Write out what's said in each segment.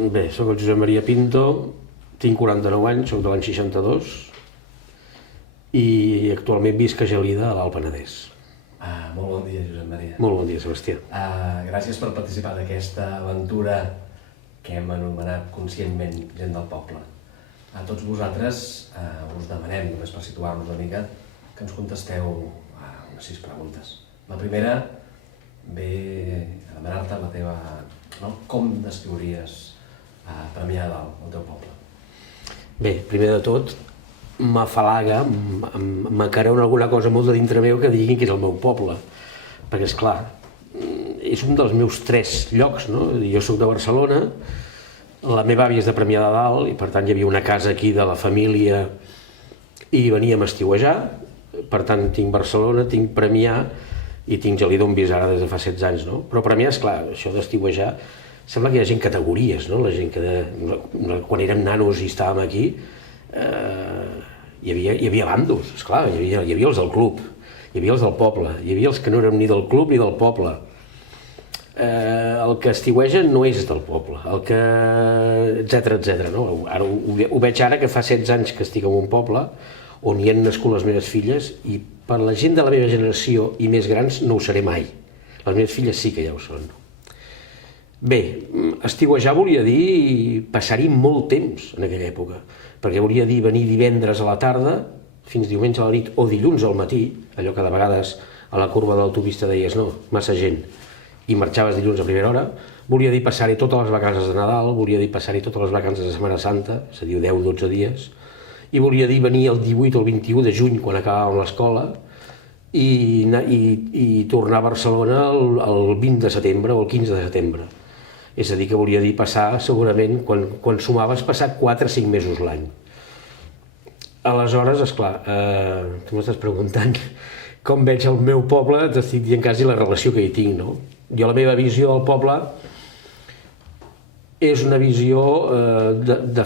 Bé, soc el Josep Maria Pinto, tinc 49 anys, soc de l'any 62 i actualment visc a Gelida, a l'Alt Penedès. Molt bon dia, Josep Maria. Molt bon dia, Sebastià. Gràcies per participar d'aquesta aventura que hem anomenat conscientment Gent del Poble. A tots vosaltres us demanem, només per situar-nos una mica, que ens contesteu unes 6 preguntes. La primera ve a demanar-te la teva... Com descriuries Premià de Dalt, el teu poble? Bé, primer de tot, m'afalaga, m'acarona alguna cosa molt de dintre meu que diguin que és el meu poble. Perquè, esclar, és un dels meus 3 llocs, no? Jo soc de Barcelona, la meva àvia és de Premià de Dalt i per tant hi havia una casa aquí de la família i veníem a estiuejar. Per tant, tinc Barcelona, tinc Premià i tinc Gelida on visc ara des de fa 16 anys, no? Però Premià, esclar, això d'estiuejar, sembla que hi ha gent categories, no? La gent que quan érem nanos i estàvem aquí, hi havia bandos, esclar, hi havia els del club, hi havia els del poble, hi havia els que no érem ni del club ni del poble. El que estiueja no és del poble, el que... etcètera, no? Ara ho veig ara que fa 16 anys que estic en un poble on hi han nascut les meves filles i per la gent de la meva generació i més grans no ho seré mai. Les meves filles sí que ja ho són. Bé, estiuejar volia dir passar-hi molt temps en aquella època, perquè volia dir venir divendres a la tarda fins diumenge a la nit o dilluns al matí, allò que de vegades a la curva de l'autopista deies no, massa gent, i marxaves dilluns a primera hora, volia dir passar-hi totes les vacances de Nadal, volia dir passar-hi totes les vacances de Setmana Santa, és a dir, 10-12 dies, i volia dir venir el 18 o el 21 de juny quan acabàvem l'escola i tornar a Barcelona el 20 de setembre o el 15 de setembre. És a dir, que volia dir passar, segurament, quan sumaves, passar 4 o 5 mesos l'any. Aleshores, esclar, tu m'estàs preguntant com veig el meu poble, t'estic dient quasi la relació que hi tinc, no? Jo la meva visió del poble és una visió de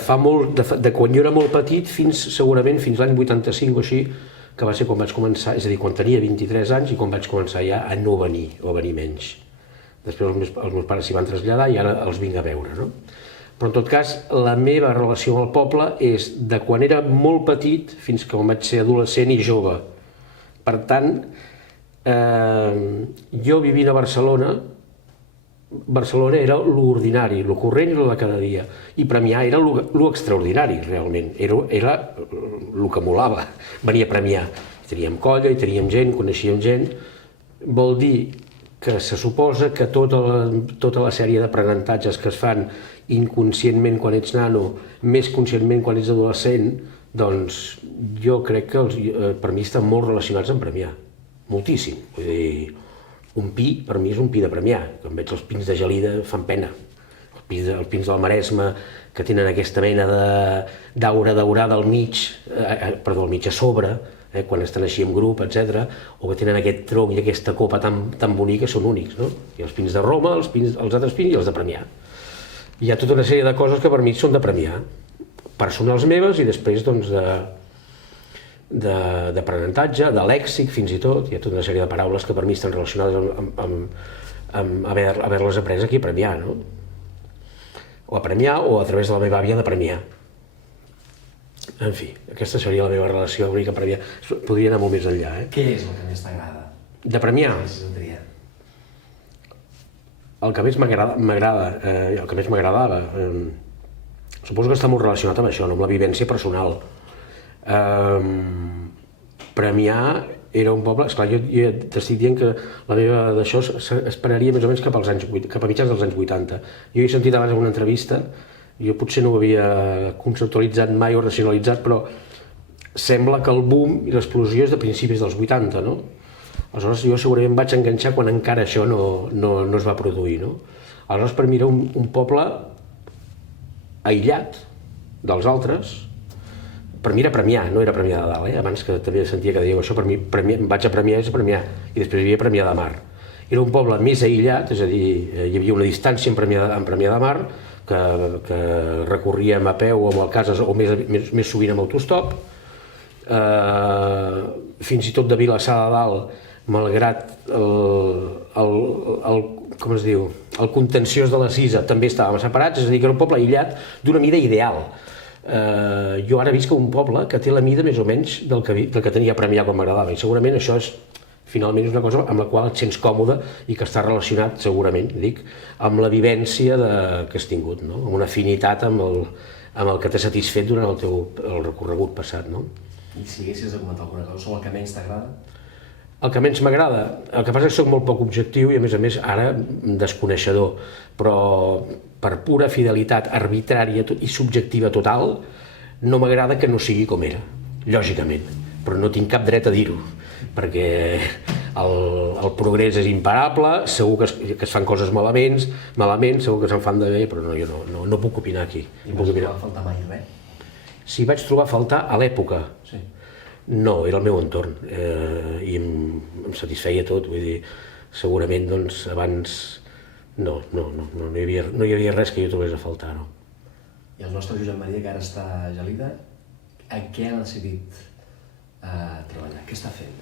quan jo era molt petit segurament fins l'any 85 o així, que va ser quan vaig començar, és a dir, quan tenia 23 anys i quan vaig començar ja a no venir o a venir menys. Després els meus pares s'hi van traslladar i ara els vinc a veure, no? Però en tot cas, la meva relació amb el poble és de quan era molt petit fins que vaig ser adolescent i jove. Per tant, jo vivint a Barcelona era l'ordinari, el corrent i el de cada dia. I Premià era l'extraordinari, realment. Era el que molava, venir a Premià. Teníem colla i teníem gent, coneixíem gent. Vol dir que se suposa que tota la sèrie d'aprenentatges que es fan inconscientment quan ets nano, més conscientment quan ets adolescent, doncs jo crec que per mi estan molt relacionats amb Premià. Moltíssim. Vull dir, un pi, per mi és un pi de Premià. Quan veig els pins de Gelida fan pena. Els pins del Maresme, que tenen aquesta mena d'aura daurada al mig, al mig a sobre, quan estan així en grup, etc. O que tenen aquest tronc i aquesta copa tan bonica, són únics, no? Hi ha els pins de Roma, els altres pins i els de Premià. Hi ha tota una sèrie de coses que per mi són de Premià, personals meves i després doncs d'aprenentatge, de lèxic fins i tot. Hi ha tota una sèrie de paraules que per mi estan relacionades amb haver-les après aquí a Premià, no? O a Premià o a través de la meva àvia de Premià. En fi, aquesta seria la meva relació única amb Premià. Podria anar molt més enllà, eh? Què és el que més t'agrada? De Premià? El que més m'agradava, suposo que està molt relacionat amb això, amb la vivència personal. Premià era un poble, esclar, jo t'estic dient que la meva d'això esperaria més o menys cap a mitjans dels anys 80. Jo he sentit abans en una entrevista, jo potser no ho havia conceptualitzat mai o racionalitzat, però sembla que el boom i l'explosió és de principis dels 80, no? Aleshores jo segurament vaig enganxar quan encara això no es va produir, no? Aleshores per mi era un poble aïllat dels altres. Per mi era Premià, no era Premià de Dalt, abans que també sentia que dèieu això, per mi vaig a Premià és a Premià, i després hi havia Premià de Mar. Era un poble més aïllat, és a dir, hi havia una distància en Premià de Mar, que recorríem a peu o amb el Cases o més sovint amb autostop, fins i tot de Vilassar de Dalt, malgrat com es diu, el contenciós de la Cisa també estàvem separats, és a dir, que era un poble aïllat d'una mida ideal. Jo ara visc a un poble que té la mida més o menys del que tenia a Premià quan m'agradava, i segurament això és, finalment, és una cosa amb la qual et sents còmode i que està relacionat, segurament, dic, amb la vivència que has tingut, no? Amb una afinitat amb el que t'ha satisfet durant el recorregut passat, no? I si haguessis de comentar alguna cosa sobre el que menys t'agrada? El que menys m'agrada, el que passa és que soc molt poc objectiu i a més ara desconeixedor, però per pura fidelitat arbitrària i subjectiva total no m'agrada que no sigui com era, lògicament, però no tinc cap dret a dir-ho, perquè el progrés és imparable, segur que es fan coses malament, segur que se'n fan de bé, però jo no puc opinar aquí. I vas trobar a faltar mai res? Si vaig trobar a faltar a l'època, Sí. no, era el meu entorn i em satisfeia tot, vull dir, segurament doncs abans no hi havia res que jo trobés a faltar, no. I el nostre Josep Maria, que ara està a Gelida, a què ha decidit treballar? Què està fent?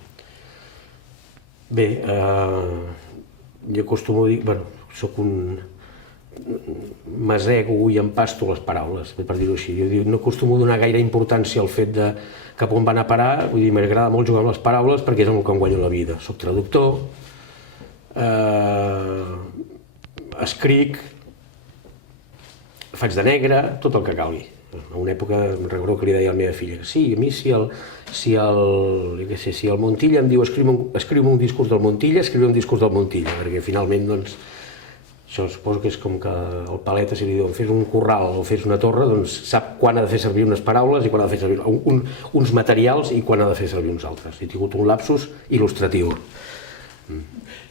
Bé, jo acostumo a dir, bueno, soc un m'asego i empasto les paraules, per dir-ho així. Jo no acostumo a donar gaire importància al fet de cap on van a parar, vull dir, m'agrada molt jugar amb les paraules perquè és amb el que em guanyo la vida. Soc traductor, escric, faig de negre, tot el que calgui. A una època em recordo que li deia a la meva filla que sí, a mi si el Montilla em diu escriu un discurs del Montilla, escriu un discurs del Montilla, perquè finalment, doncs, això suposo que és com que el paleta, si li diuen fes un corral o fes una torre, doncs sap quan ha de fer servir unes paraules i quan ha de fer servir uns materials i quan ha de fer servir uns altres. He tingut un lapsus il·lustratiu.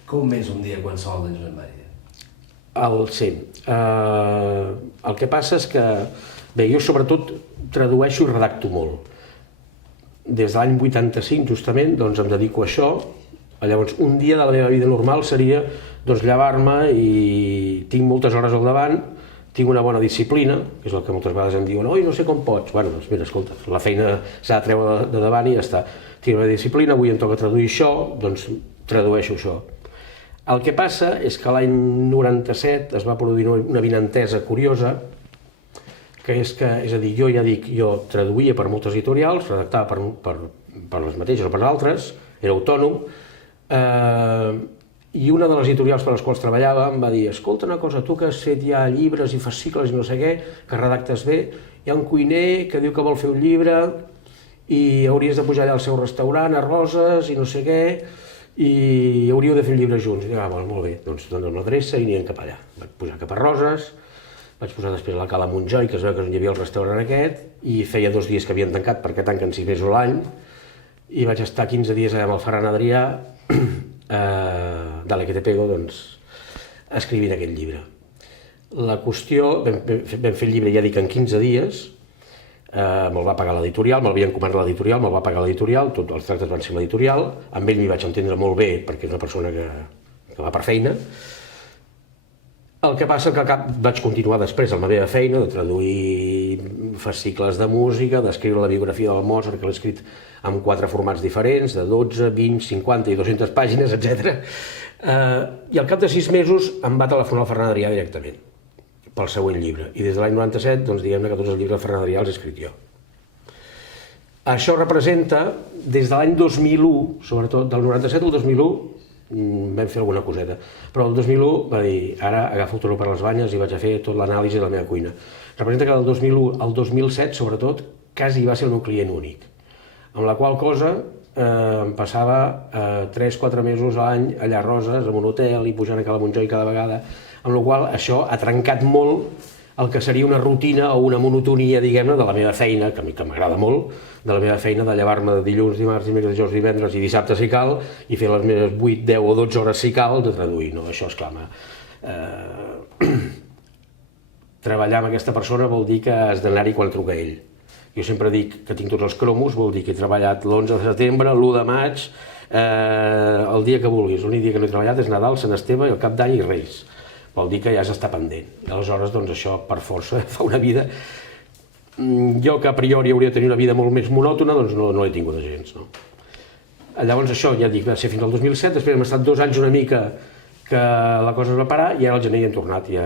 Com és un dia qualsevol d'en Josep Maria? Sí. El que passa és que, bé, jo sobretot tradueixo i redacto molt. Des de l'any 85, justament, doncs em dedico a això. Llavors, un dia de la meva vida normal seria doncs llevar-me i tinc moltes hores al davant, tinc una bona disciplina, que és el que moltes vegades em diuen oi, no sé com pots. Bueno, doncs mira, escolta, la feina s'ha de treure de davant i ja està. Tinc una disciplina, avui em toca traduir això, doncs tradueixo això. El que passa és que l'any 97 es va produir una avinentesa curiosa, que és a dir, jo ja dic, jo traduïa per moltes editorials, redactava per les mateixes o per altres, era autònom, i una de les editorials per les quals treballava em va dir escolta una cosa, tu que has fet ja llibres i fascicles i no sé què, que redactes bé, hi ha un cuiner que diu que vol fer un llibre i hauries de pujar allà al seu restaurant a Roses i no sé què, i hauríeu de fer un llibre junts. I dic, bueno, molt bé, doncs dona'm l'adreça i anirem cap allà. Vaig pujar cap a Roses, vaig posar després a la Cala Montjoi, que es veu que hi havia el restaurant aquest, i feia 2 dies que havien tancat perquè tanquen 6 mesos a l'any, i vaig estar 15 dies allà amb el Ferran Adrià, Dale que te pego, doncs, escrivint aquest llibre. La qüestió, vam fer el llibre, ja dic, en 15 dies, me'l va pagar l'editorial, me'l havia encomanat l'editorial, me'l va pagar l'editorial, tots els tractes van ser amb l'editorial, amb ell m'hi vaig entendre molt bé, perquè és una persona que va per feina. El que passa que vaig continuar després amb la meva feina, de traduir fascicles de música, d'escriure la biografia del Mozart, que l'he escrit en 4 formats diferents, de 12, 20, 50 i 200 pàgines, etc. I al cap de 6 mesos em va telefonar el Ferran Adrià directament, pel següent llibre. I des de l'any 97, doncs diguem-ne que tots els llibres del Ferran Adrià els he escrit jo. Això representa, des de l'any 2001, sobretot del 97 al 2001, vam fer alguna coseta, però el 2001 va dir, ara agafo el toro per les banyes i vaig a fer tot l'anàlisi de la meva cuina. Representa que del 2001 al 2007, sobretot, quasi va ser el meu client únic, amb la qual cosa em passava 3-4 mesos a l'any allà a Roses, en un hotel, i pujant a Cala Montjoi cada vegada, amb la qual això ha trencat molt el que seria una rutina o una monotonia, diguem-ne, de la meva feina, que m'agrada molt, de la meva feina de llevar-me de dilluns, dimarts, dimecres, dijous, divendres i dissabte si cal, i fer les meves 8, 10 o 12 hores si cal de traduir, no? Això, esclar, treballar amb aquesta persona vol dir que has d'anar-hi quan truca ell. Jo sempre dic que tinc tots els cromos, vol dir que he treballat l'11 de setembre, l'1 de maig, el dia que vulguis. L'únic dia que no he treballat és Nadal, Sant Esteve i el Cap d'Any i Reis. Vol dir que ja s'està pendent. I aleshores, doncs, això, per força, fa una vida... Jo, que a priori hauria de tenir una vida molt més monòtona, doncs no l'he tingut gens, no? Llavors, això, ja dic, va ser fins al 2007, després hem estat 2 anys una mica que la cosa es va parar i ara al gener hi hem tornat, ja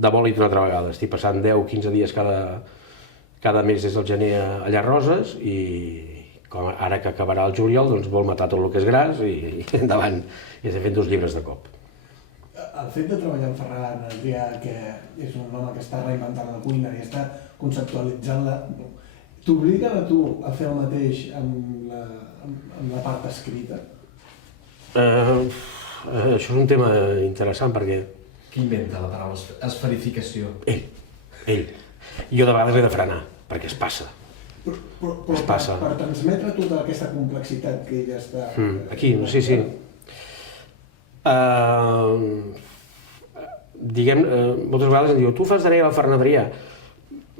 de bòlit una altra vegada. Estic passant 10-15 dies cada mes des del gener allà a Roses i ara que acabarà el juliol doncs vol matar tot el que és gras i endavant, i estem fent 2 llibres de cop. El fet de treballar amb Ferran Adrià, que és un home que està reinventant la cuina i està conceptualitzant-la, t'obliguen a tu a fer el mateix amb la part escrita? Això és un tema interessant perquè... Qui inventa la paraula esferificació? Ell. Jo de vegades he de frenar, perquè es passa. Però Es passa. per transmetre tota aquesta complexitat que ella està... Aquí, sí. Diguem, moltes vegades em diu, tu fas de negre al Ferran Adrià?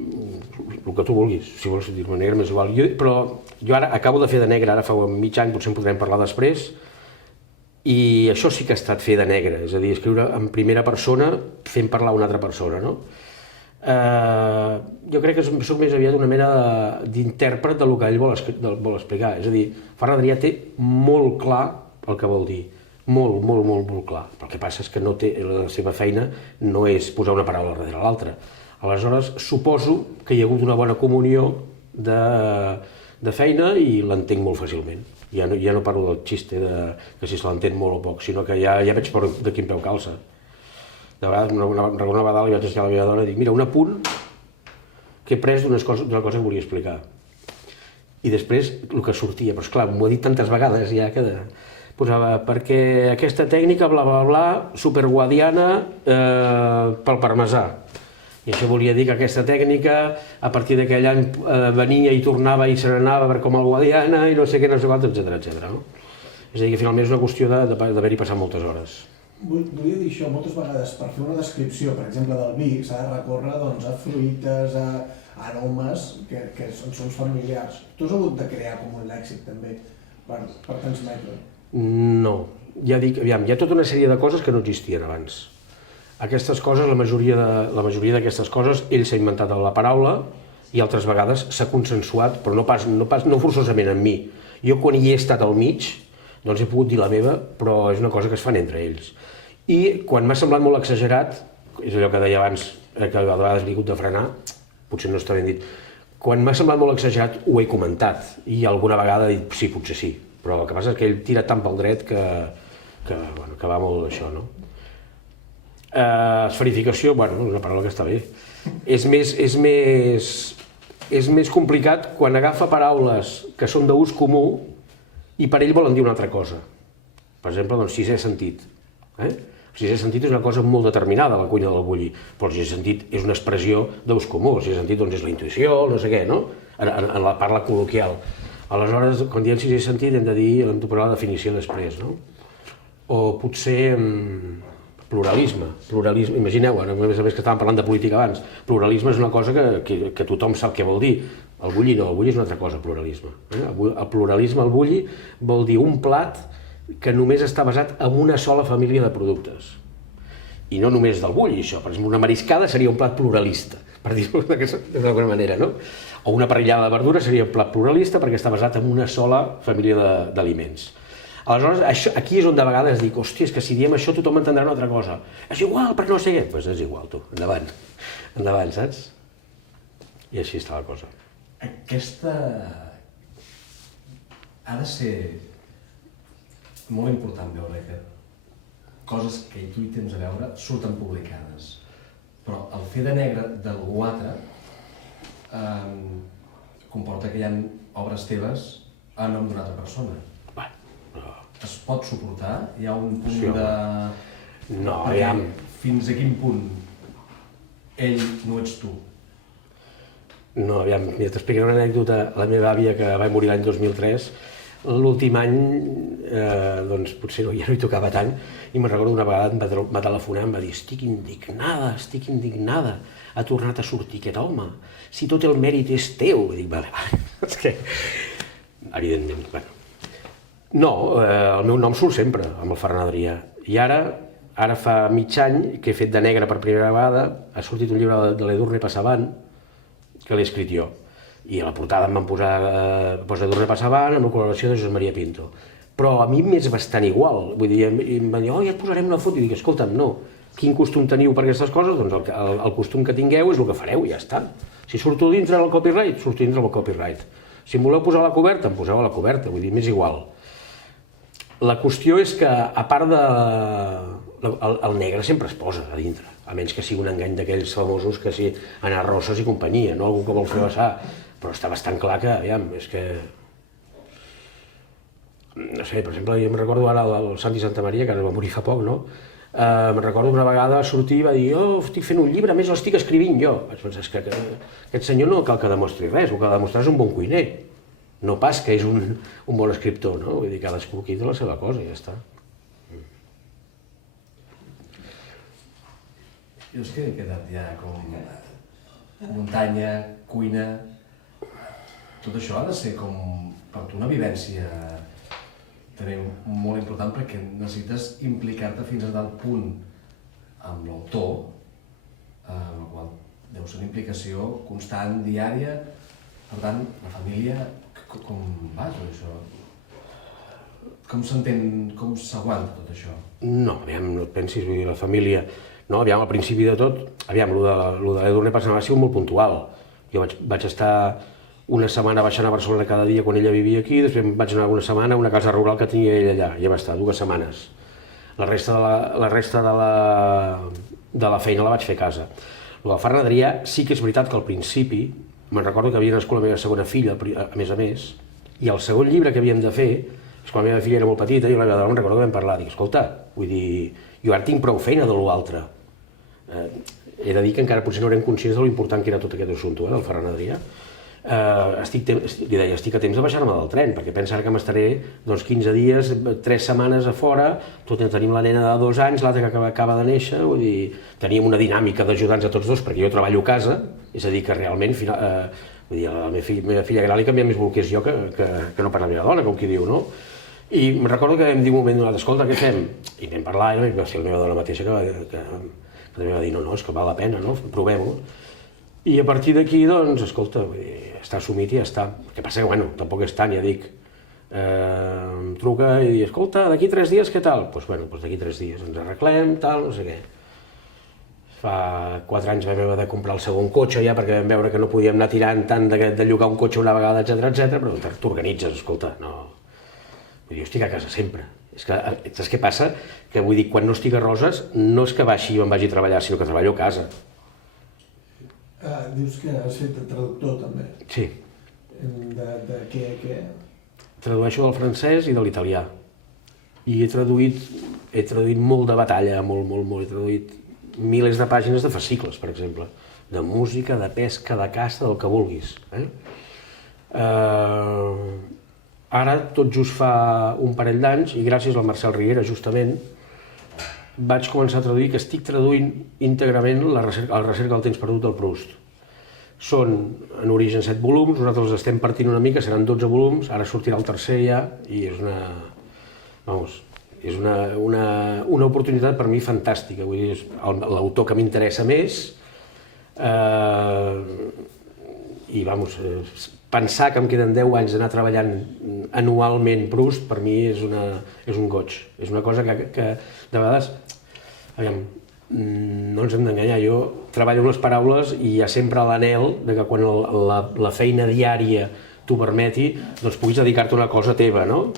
El que tu vulguis, si vols dir-me negre m'és igual. Però jo ara acabo de fer de negre, ara fa mig any, potser en podrem parlar després, i això sí que ha estat fer de negre, és a dir, escriure en primera persona fent parlar una altra persona, no? Jo crec que soc més aviat una mena d'intèrpret del que ell vol explicar, és a dir, Ferran Adrià té molt clar el que vol dir, molt clar, però el que passa és que no té, la seva feina no és posar una paraula darrere l'altra. Aleshores, suposo que hi ha hagut una bona comunió de feina i l'entenc molt fàcilment. Ja no parlo del xiste que si se l'entén molt o poc, sinó que ja veig de quin peu calça. De vegades, una vegada li vaig ensenyar a la meva dona i dic, mira, un apunt que he pres d'una cosa que volia explicar. I després el que sortia, però esclar, m'ho he dit tantes vegades ja que posava perquè aquesta tècnica, bla, bla, bla, superguadiana pel parmesà. I això volia dir que aquesta tècnica, a partir d'aquell any, venia i tornava i se n'anava per com el guadiana i no sé què, no sé quant, etcètera. És a dir, que finalment és una qüestió d'haver-hi passat moltes hores. Volia dir això, moltes vegades per fer una descripció, per exemple, del vi, s'ha de recórrer a fruites, a aromes que són familiars. Tu has hagut de crear com un lèxic també per transmetre? No, ja dic, aviam, hi ha tota una sèrie de coses que no existien abans. Aquestes coses, la majoria d'aquestes coses, ell s'ha inventat la paraula i altres vegades s'ha consensuat, però no forçosament amb mi. Jo quan hi he estat al mig, doncs he pogut dir la meva, però és una cosa que es fan entre ells. I quan m'ha semblat molt exagerat, és allò que deia abans, que a vegades m'he hagut de frenar, potser no està ben dit, quan m'ha semblat molt exagerat ho he comentat i alguna vegada he dit sí, potser sí, però el que passa és que ell tira tant pel dret que va molt d'això, no? Esferificació, bueno, és una paraula que està bé. És més complicat quan agafa paraules que són d'ús comú i per ell volen dir una altra cosa. Per exemple, doncs, sisè sentit. El sisè sentit és una cosa molt determinada a la cuina del bulli, però el sisè sentit és una expressió d'ús comú. El sisè sentit doncs, és la intuïció, no sé què, no? En la parla col·loquial. Aleshores, quan diem sisè sentit hem de posar la definició després, no? O potser pluralisme. Imagineu, a més que estàvem parlant de política abans, pluralisme és una cosa que tothom sap què vol dir. El bulli no, el bulli és una altra cosa, pluralisme. El pluralisme, el bulli, vol dir un plat que només està basat en una sola família de productes. I no només del bulli, això. Per exemple, una mariscada seria un plat pluralista, per dir-ho d'alguna manera, no? O una parrillada de verdures seria un plat pluralista perquè està basat en una sola família d'aliments. Aleshores, aquí és on de vegades dic, hòstia, és que si diem això tothom entendrà una altra cosa. És igual, perquè no sé què. Doncs és igual, tu, endavant. Endavant, saps? I així està la cosa. Aquesta ha de ser molt important veure que coses que tu hi tens a veure surten publicades. Però el fer de negre d'algú altre comporta que hi ha obres teves a nom d'una altra persona. Es pot suportar? Hi ha un punt de... No, aviam. Fins a quin punt ell no ets tu? No, aviam, t'explicaré una anècdota. La meva àvia, que va morir l'any 2003, l'últim any, doncs potser ja no hi tocava tant, i me'n recordo una vegada em va telefonar i em va dir estic indignada, ha tornat a sortir aquest home, si tot el mèrit és teu. I dic, vale, és que... Evidentment, bueno. No, el meu nom surt sempre amb el Ferran Adrià. I ara fa mig any que he fet de negre per primera vegada, ha sortit un llibre de l'Edurne Passavant, que l'he escrit jo. I a la portada em van posar Edurne Passavant amb la col·laboració de Josep Maria Pinto. però a mi m'és bastant igual. Vull dir, em va dir, ja et posarem una foto, i dic, escolta'm, no, quin costum teniu per aquestes coses? Doncs el costum que tingueu és el que fareu, ja està. Si surto dintre del copyright, surto dintre del copyright. Si em voleu posar a la coberta, em poseu a la coberta, vull dir, m'és igual. La qüestió és que, a part de... El negre sempre es posa a dintre, a menys que sigui un engany d'aquells famosos que sí, anar Rosses i companyia, no? Algú que vol fer vessar, però està bastant clar que, aviam, és que... No sé, per exemple, jo em recordo ara el Santi Santamaria, que ara va morir fa poc, no? Me'n recordo una vegada sortir i va dir estic fent un llibre, a més l'estic escrivint jo. Vaig pensar, és que aquest senyor no cal que demostri res, el que ha de demostrar és un bon cuiner, no pas que és un bon escriptor, no? Vull dir, cadascú aquí té la seva cosa i ja està. Jo és que he quedat ja com muntanya, cuina... Tot això ha de ser com per tu una vivència també molt important perquè necessites implicar-te fins a tal punt amb l'autor, el qual deu ser una implicació constant, diària. Per tant, la família, com va tot això? Com s'entén, com s'aguanta tot això? No, aviam, no et pensis, vull dir, la família... No, aviam, al principi de tot, aviam, el de l'Edurne Passant va ser molt puntual. Jo vaig estar una setmana baixant a Barcelona cada dia quan ella vivia aquí, després vaig anar una setmana a una casa rural que tenia ella allà, ja va estar 2 setmanes. La resta de la feina la vaig fer a casa. El del Ferran Adrià sí que és veritat que al principi, me'n recordo que havia nascut la meva segona filla, a més, i el segon llibre que havíem de fer, és quan la meva filla era molt petita, i la meva dona me'n recordo que vam parlar, dic, escolta, vull dir, jo ara tinc prou feina de l'altre. He de dir que encara potser no érem conscients de l'important que era tot aquest assumpte del Ferran Adrià. Li deia, estic a temps de baixar-me del tren, perquè pensa que m'estaré 15 dies, 3 setmanes a fora, tenim la nena de 2 anys, l'altra que acaba de néixer, vull dir, teníem una dinàmica d'ajudants a tots dos, perquè jo treballo a casa, és a dir, que realment, vull dir, la meva filla gran li canvia més bolquers jo que no per la meva dona, com qui diu, no? I em recordo que vam dir un moment donat, escolta, què fem? I vam parlar, i va ser la meva dona mateixa que també va dir, no, és que val la pena, no? Provem-ho. I a partir d'aquí, doncs, escolta, està assumit i ja està. El que passa que, bueno, tampoc és tant, ja dic. Em truca i diu, escolta, d'aquí 3 dies què tal? Doncs, bueno, d'aquí 3 dies ens arreglem, tal, no sé què. Fa 4 anys vam haver de comprar el segon cotxe ja perquè vam veure que no podíem anar tirant tant de llogar un cotxe una vegada, etc, però t'organitzes, escolta, no... Vull dir, jo estic a casa sempre. És que, saps què passa? Que vull dir, quan no estic a Roses, no és que baixi i me'n vagi a treballar, sinó que treballo a casa. Dius que has fet de traductor, també. Sí. De què? Tradueixo del francès i de l'italià. I he traduït molt de batalla, molt. He traduït milers de pàgines de fascicles, per exemple. De música, de pesca, de caça, del que vulguis. Ara, tot just fa un parell d'anys, i gràcies al Marcel Riera, justament, vaig començar a traduir, que estic traduint íntegrament la recerca del temps perdut del Proust. Són, en origen, 7 volums, nosaltres els estem partint una mica, seran 12 volums, ara sortirà el tercer ja, i és una oportunitat per mi fantàstica, vull dir, és l'autor que m'interessa més, i, pensar que em queden 10 anys d'anar treballant anualment Proust, per mi és un goig. És una cosa que de vegades, aviam, no ens hem d'enganyar, jo treballo amb les paraules i hi ha sempre l'anhel de que quan la feina diària t'ho permeti, doncs puguis dedicar-te a una cosa teva, no?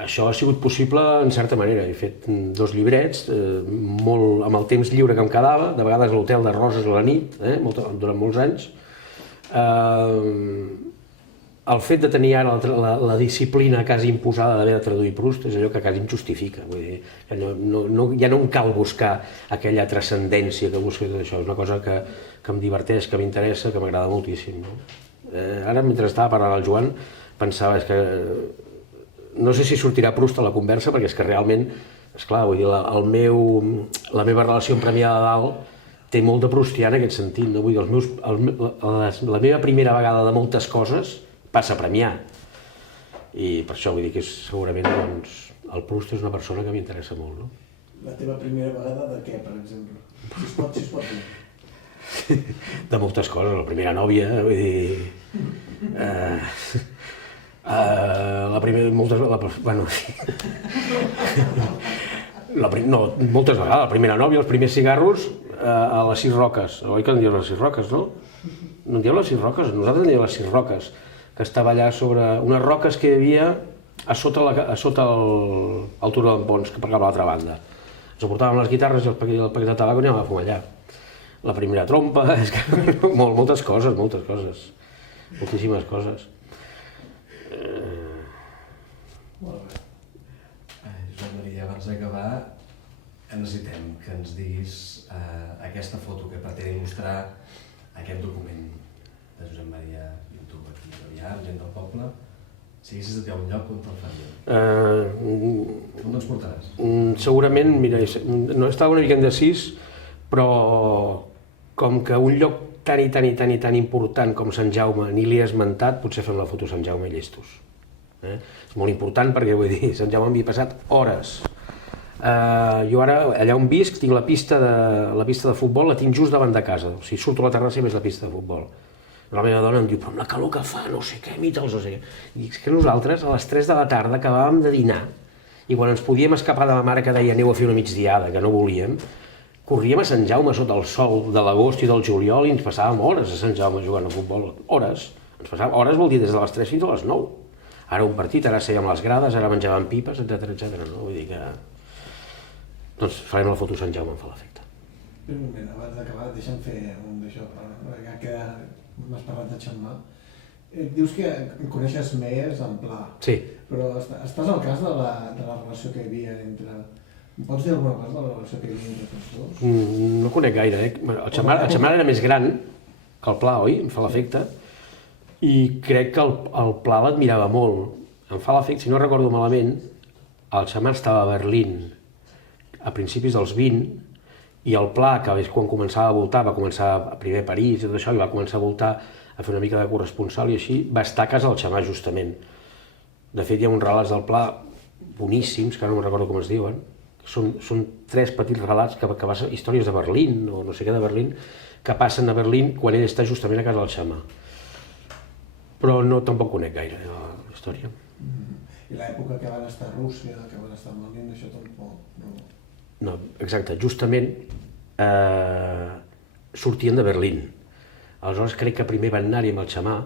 Això ha sigut possible en certa manera. He fet 2 llibrets, amb el temps lliure que em quedava, de vegades a l'hotel de Roses a la nit, durant molts anys. El fet de tenir ara la disciplina quasi imposada d'haver de traduir Proust és allò que quasi em justifica. Vull dir, ja no em cal buscar aquella transcendència que busco tot això. És una cosa que em diverteix, que m'interessa, que m'agrada moltíssim. Ara, mentre estava parlant al Joan, pensava que no sé si sortirà Proust a la conversa, perquè és que realment, esclar, vull dir, la meva relació amb Premià de Dalt té molt de proustià en aquest sentit. Vull dir, la meva primera vegada de moltes coses passa a Premià. I per això vull dir que segurament el Proust és una persona que m'interessa molt. La teva primera vegada de què, per exemple? Si es pot dir. De moltes coses. La primera nòvia, vull dir... La primera, moltes vegades, bueno, no, moltes vegades, la primera nòvia, els primers cigarros a les 6 Roques, oi que en diuen les 6 Roques, no? No en dieu les 6 Roques? Nosaltres en diem les 6 Roques, que estava allà sobre unes roques que hi havia a sota el turó d'en Pons, que pagava a l'altra banda. Ens portàvem les guitarres i el paquet de tabac i anàvem a fumar allà. La primera trompa, és que moltes coses, moltíssimes coses. Molt bé. Josep Maria, abans d'acabar, necessitem que ens diguis aquesta foto que pretén il·lustrar aquest document de Josep Maria YouTube aquí a Avià, gent del poble. Si haguessis de triar un lloc, on te'l faria? On ens portaràs? Segurament, mira, no estava una mica indecís, però com que un lloc tan important com Sant Jaume ni l'he esmentat, potser fem la foto Sant Jaume i llestos. És molt important perquè, vull dir, Sant Jaume m'hi he passat hores. Jo ara, allà on visc, tinc la pista de futbol, la tinc just davant de casa. O sigui, surto a la terrassa i veig la pista de futbol. La meva dona em diu, però amb la calor que fa, no sé què, imita'ls, no sé què. I dic, és que nosaltres, a les 3 de la tarda, acabàvem de dinar, i quan ens podíem escapar de la mare que deia aneu a fer una migdiada, que no volíem, corríem a Sant Jaume sota el sol de l'agost i del juliol i ens passàvem hores a Sant Jaume jugant a futbol. Hores. Ens passàvem hores, vol dir, des de les 3 fins a les 9. Ara un partit, ara sèiem a les grades, ara menjàvem pipes, etc. No? Vull dir que... Doncs farem la foto Sant Jaume, em fa l'efecte. Un moment, abans d'acabar, deixa'm fer un d'això, ja que m'has parlat de Xammà. Dius que em coneixes més en Pla, Sí. però estàs al cas de la relació que hi havia entre... Em pots dir alguna cosa de la relació que hi havia entre tots dos? No conec gaire, eh? El Xammar era més gran que el Pla, oi? Em fa l'efecte. I crec que el Pla l'admirava molt. Em fa l'efecte, si no recordo malament, el Xammar estava a Berlín a principis dels 20, i el Pla, que és quan començava a voltar, va començar primer a París i tot això, i va començar a voltar a fer una mica de corresponsal i així, va estar a casa del Xammar justament. De fet, hi ha uns relats del Pla boníssims, que ara no me'n recordo com es diuen, són 3 petits relats que passen, històries de Berlín, o no sé què de Berlín, que passen a Berlín quan ell està justament a casa del Xammar. Però no, tampoc conec gaire la història. I l'època que van estar a Rússia, que van estar a Berlín, això tampoc... No, exacte, justament sortien de Berlín. Aleshores crec que primer van anar-hi amb el Xammar.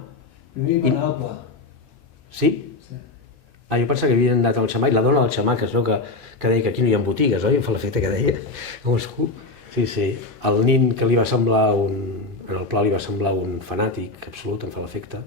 Primer hi va anar al Pla. Sí? Sí. Jo pensava que havien anat al Xammar, i la dona del Xammar, que es veu que deia que aquí no hi ha botigues, oi? Em fa l'efecte que deia. Sí. El nin que li va semblar en el Pla li va semblar un fanàtic absolut, em fa l'efecte.